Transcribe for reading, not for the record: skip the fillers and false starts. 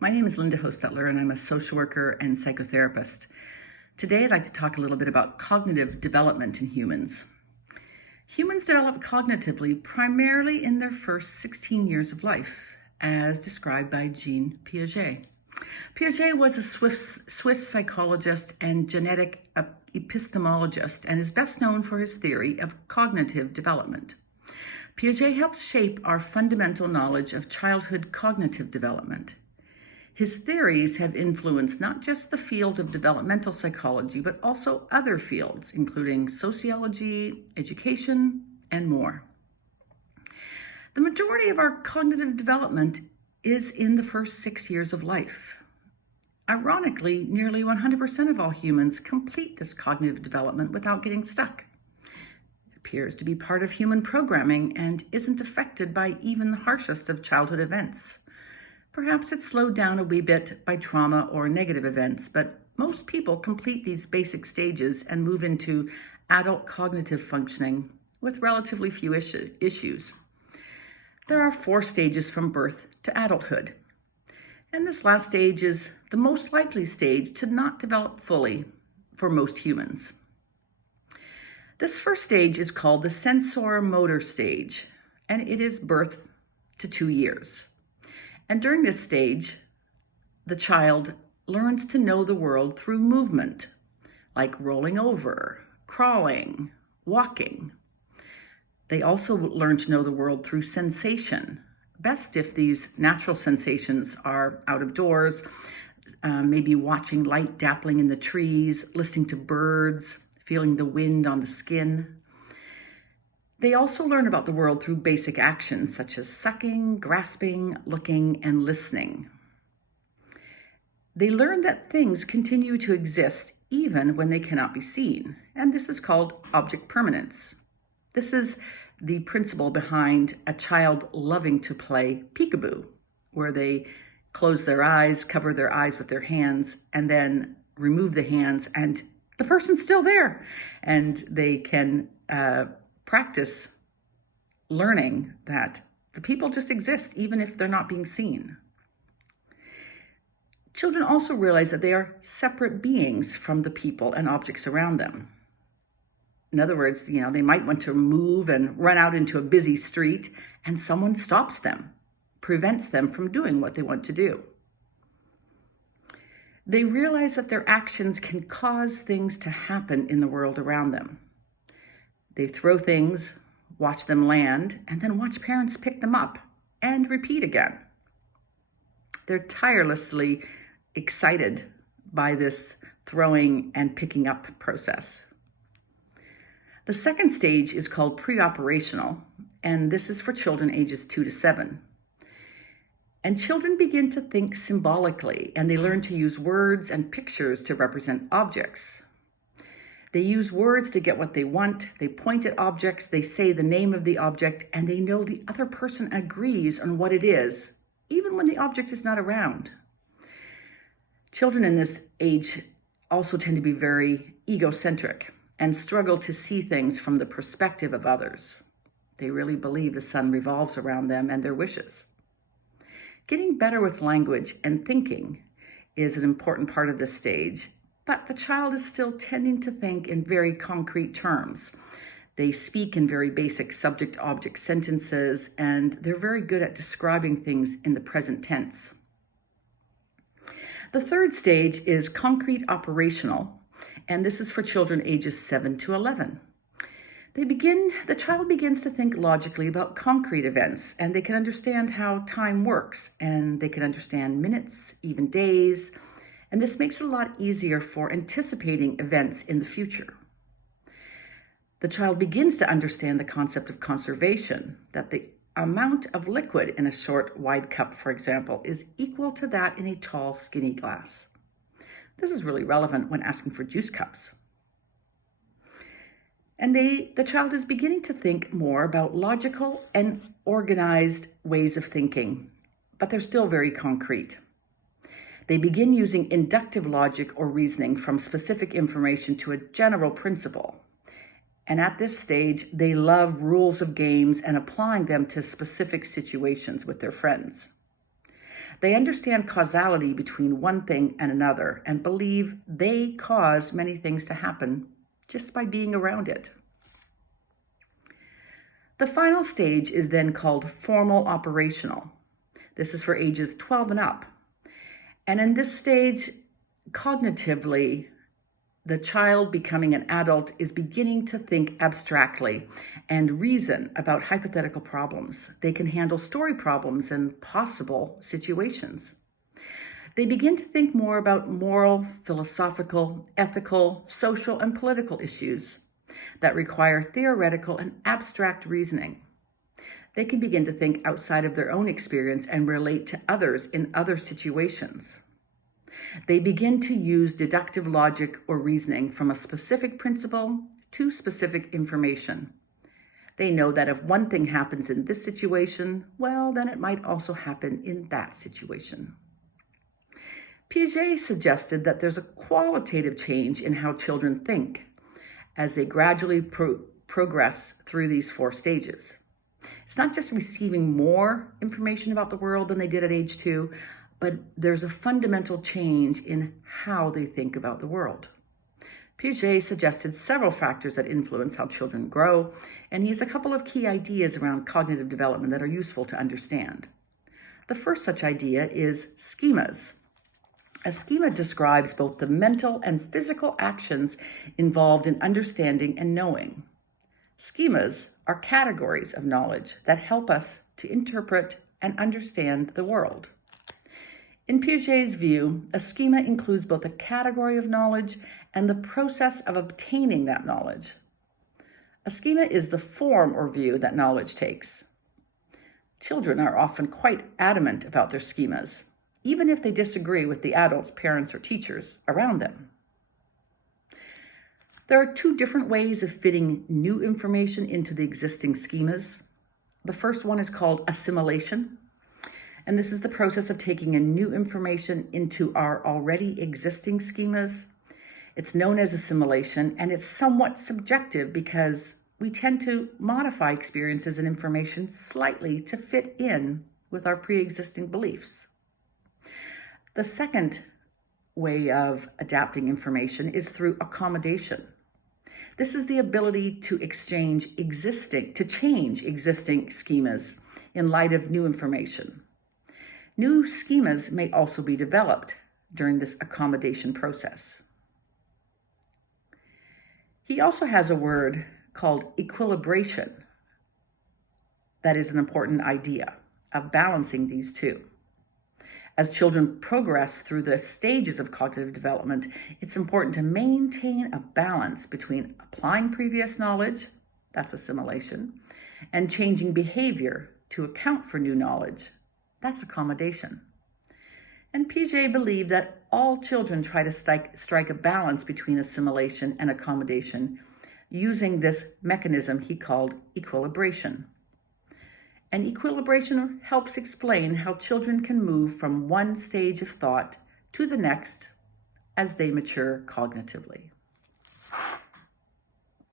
My name is Linda Hochstetler, and I'm a social worker and psychotherapist. Today, I'd like to talk a little bit about cognitive development in humans. Humans develop cognitively primarily in their first 16 years of life, as described by Jean Piaget. Piaget was a Swiss psychologist and genetic epistemologist and is best known for his theory of cognitive development. Piaget helped shape our fundamental knowledge of childhood cognitive development. His theories have influenced not just the field of developmental psychology, but also other fields, including sociology, education, and more. The majority of our cognitive development is in the first 6 years of life. Ironically, nearly 100% of all humans complete this cognitive development without getting stuck. It appears to be part of human programming and isn't affected by even the harshest of childhood events. Perhaps it's slowed down a wee bit by trauma or negative events, but most people complete these basic stages and move into adult cognitive functioning with relatively few issues. There are 4 stages from birth to adulthood, and this last stage is the most likely stage to not develop fully for most humans. This first stage is called the sensor-motor stage, and it is birth to 2 years. And during this stage, the child learns to know the world through movement, like rolling over, crawling, walking. They also learn to know the world through sensation, best if these natural sensations are out of doors, maybe watching light dappling in the trees, listening to birds, feeling the wind on the skin. They also learn about the world through basic actions such as sucking, grasping, looking, and listening. They learn that things continue to exist even when they cannot be seen, and this is called object permanence. This is the principle behind a child loving to play peekaboo, where they close their eyes, cover their eyes with their hands, and then remove the hands, and the person's still there, and they can practice learning that the people just exist even if they're not being seen. Children also realize that they are separate beings from the people and objects around them. In other words, they might want to move and run out into a busy street, and someone stops them, prevents them from doing what they want to do. They realize that their actions can cause things to happen in the world around them. They throw things, watch them land, and then watch parents pick them up and repeat again. They're tirelessly excited by this throwing and picking up process. The second stage is called pre-operational, and this is for children ages 2 to 7. And children begin to think symbolically, and they learn to use words and pictures to represent objects. They use words to get what they want. They point at objects, they say the name of the object, and they know the other person agrees on what it is, even when the object is not around. Children in this age also tend to be very egocentric and struggle to see things from the perspective of others. They really believe the sun revolves around them and their wishes. Getting better with language and thinking is an important part of this stage, but the child is still tending to think in very concrete terms. They speak in very basic subject-object sentences, and they're very good at describing things in the present tense. The third stage is concrete operational, and this is for children ages 7 to 11. The child begins to think logically about concrete events, and they can understand how time works, and they can understand minutes, even days, and this makes it a lot easier for anticipating events in the future. The child begins to understand the concept of conservation, that the amount of liquid in a short, wide cup, for example, is equal to that in a tall, skinny glass. This is really relevant when asking for juice cups. And the child is beginning to think more about logical and organized ways of thinking, but they're still very concrete. They begin using inductive logic or reasoning from specific information to a general principle. And at this stage, they love rules of games and applying them to specific situations with their friends. They understand causality between one thing and another and believe they cause many things to happen just by being around it. The final stage is then called formal operational. This is for ages 12 and up. And in this stage, cognitively, the child becoming an adult is beginning to think abstractly and reason about hypothetical problems. They can handle story problems and possible situations. They begin to think more about moral, philosophical, ethical, social, and political issues that require theoretical and abstract reasoning. They can begin to think outside of their own experience and relate to others in other situations. They begin to use deductive logic or reasoning from a specific principle to specific information. They know that if one thing happens in this situation, well, then it might also happen in that situation. Piaget suggested that there's a qualitative change in how children think as they gradually progress through these 4 stages. It's not just receiving more information about the world than they did at age 2, but there's a fundamental change in how they think about the world. Piaget suggested several factors that influence how children grow, and he has a couple of key ideas around cognitive development that are useful to understand. The first such idea is schemas. A schema describes both the mental and physical actions involved in understanding and knowing. Schemas are categories of knowledge that help us to interpret and understand the world. In Piaget's view, a schema includes both a category of knowledge and the process of obtaining that knowledge. A schema is the form or view that knowledge takes. Children are often quite adamant about their schemas, even if they disagree with the adults, parents, or teachers around them. There are 2 different ways of fitting new information into the existing schemas. The first one is called assimilation. And this is the process of taking in new information into our already existing schemas. It's known as assimilation, and it's somewhat subjective because we tend to modify experiences and information slightly to fit in with our pre-existing beliefs. The second way of adapting information is through accommodation. This is the ability to change existing schemas in light of new information. New schemas may also be developed during this accommodation process. He also has a word called equilibration that is an important idea of balancing these 2. As children progress through the stages of cognitive development, it's important to maintain a balance between applying previous knowledge, that's assimilation, and changing behavior to account for new knowledge, that's accommodation. And Piaget believed that all children try to strike a balance between assimilation and accommodation using this mechanism he called equilibration. And equilibration helps explain how children can move from one stage of thought to the next as they mature cognitively.